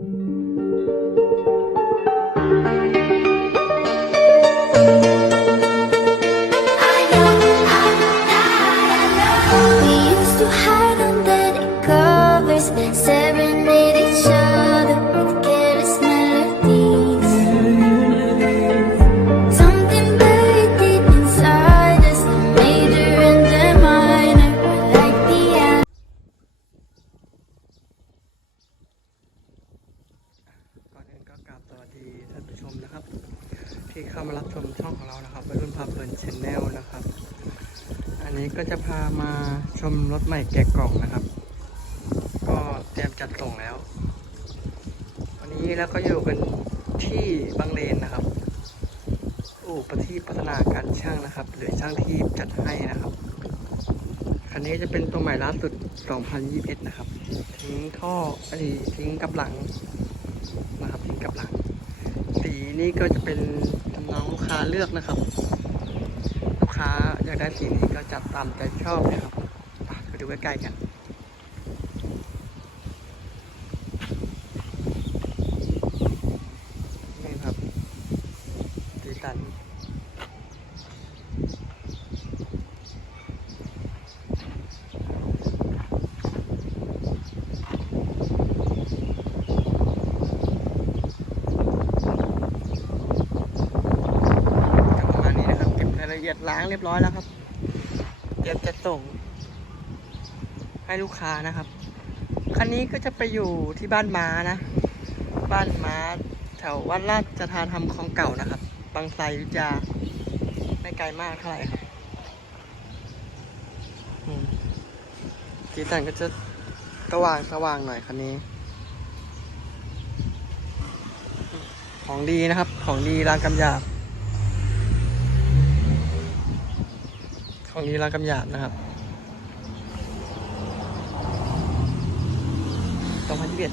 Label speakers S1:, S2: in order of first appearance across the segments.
S1: Thank you. เข้ามารับชมช่องของเรานะครับวัยรุ่นพาเพลินชแนลนะครับ อันนี้ก็จะพามาชมรถใหม่แกะกล่องนะครับ ก็เตรียมจัดส่งแล้ว วันนี้แล้วก็อยู่กันที่บางเลนนะครับอู่ประทีปพัฒนาการช่างนะครับ หรือช่างที่จัดให้นะครับคันนี้จะเป็นตัวใหม่ล่าสุด 2021 นะครับ ทิ้งท่อไอ้ยทิ้งกับหลังนะครับ ทิ้งกับหลัง สีนี้ก็จะเป็นทำนองลูกค้าเลือกนะครับ ลูกค้าอยากได้สีนี้ก็จัดตามใจชอบนะครับไปดูใกล้ๆกันครับสีสันก็ประมาณนี้นะครับ เก็บราย ล้างเรียบร้อยแล้วครับเตรียมจะส่ง ให้ลูกค้านะครับ คันนี้ก็จะไปอยู่ที่บ้านม้านะ บ้านม้าแถววัดราชทานทำคลองเก่านะครับ บางไทรยุธยา ไม่ไกลมากเท่าไหร่ครับสีสันก็จะสว่างสว่างหน่อยคันนี้ ของดีนะครับ ของดีรางกำยาบ ของดีรางกำหยาบนะครับสองพันยี่สิบเอ็ด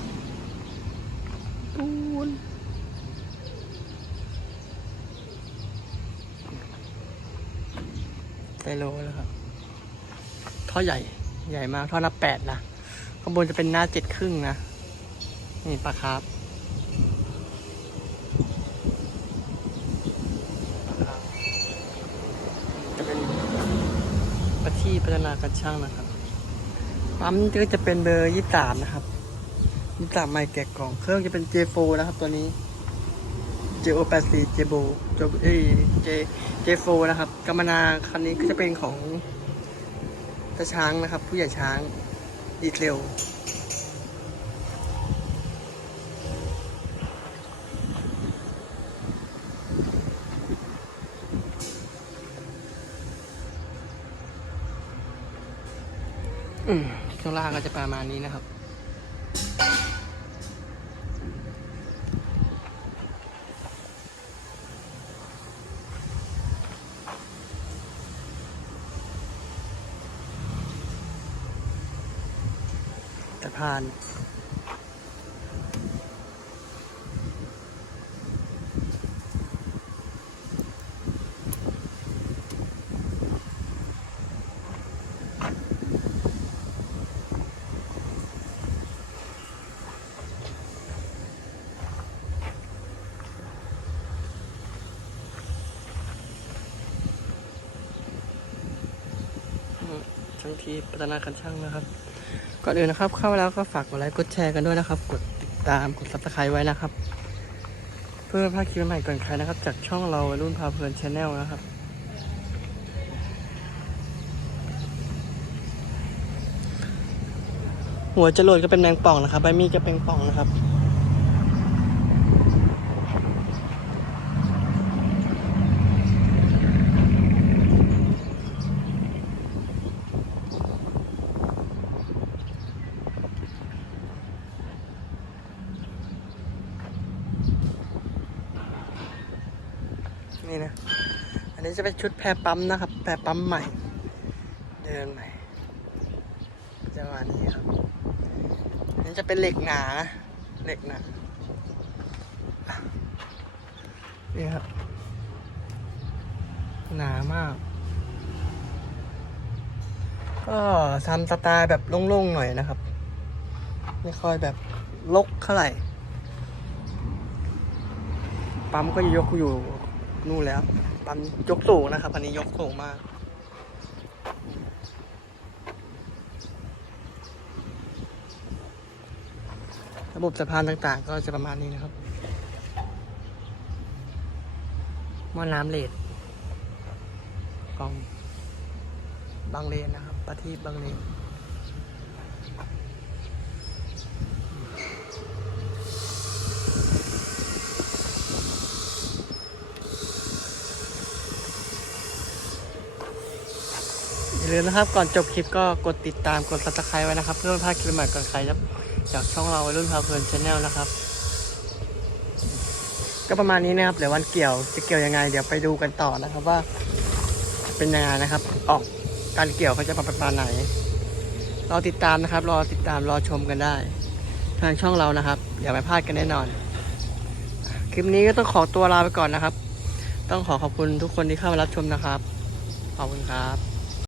S1: ตูนไซโลแล้วครับ ท่อใหญ่ ใหญ่มาก ท่อนับแปดนะ ข้างบนจะเป็นหน้าเจ็ดครึ่งนะ นี่ปลาคาร์ฟปลาคาร์ฟจะเป็นประทีป พัฒนาการช่างนะครับปั๊มก็จะเป็นเบอร์ยี่สามนะครับยี่สามไมค์แกะกล่องเครื่องจะเป็น J4 นะครับตัวนี้ JO84 JBO J เอ้ย J J4 นะครับกรรมนาคันนี้ก็จะเป็นของตาช้างนะครับ ผู้ใหญ่ช้างดีเทล ข้างล่างก็จะประมาณนี้นะครับ แต่ผ่าน ช่างทีพัฒนาการช่างนะครับ ก่อนอื่นนะครับ เข้ามาแล้วก็ฝากกดไลค์กดแชร์กันด้วยนะครับ กดติดตามกดซับสไครต์ไว้นะครับ เพื่อไม่พลาดคลิปใหม่ก่อนใครนะครับ จากช่องเรารุ่นพาเพลินชาแนลนะครับหัวจรวดก็เป็นแมงป่องนะครับใบมีดก็เป็นป่องนะครับ นี่นะ อั นี้จะเป็นชุดแพรปั๊มนะครับ แพรปั๊มใหม่ เดินใหม่จะประมานี้ครับนนี้จะเป็นเหล็กหนานะเหล็กหนาอะนี่ครับหนามาก ก็ทำสไตล์แบบโล่งๆหน่อยนะครับ ไม่ค่อยแบบลกเท่าไหร่ ปั๊มก็ยกอยู่ นู่นแล้วปั๊มยกสูงนะครับอันนี้ยกสูงมากระบบสะพานต่างๆ ก็จะประมาณนี้นะครับหม้อน้ำเลดกองบางเลนนะครับประทีปบางเลน อย่าลืมนะครับก่อนจบคลิปก็กดติดตามกด subscribe ไว้นะครับ เพื่อไม่พลาดคลิปใหม่ก่อนใครครับจากช่องเราวัยรุ่นพาเพลินชาแนลนะครับ ก็ประมาณนี้นะครับเดี๋ยววันเกี่ยวจะเกี่ยวยังไง เดี๋ยวไปดูกันต่อนะครับว่า เป็นยังไงนะครับ ออกการเกี่ยวเขาจะประมาณไหนรอติดตามนะครับ รอติดตามรอชมกันได้ ทางช่องเรานะครับ อย่าไปพลาดกันแน่นอน คลิปนี้ก็ต้องขอตัวลาไปก่อนนะครับ ต้องขอขอบคุณทุกคนที่เข้ามารับชมนะครับ ขอบคุณครับ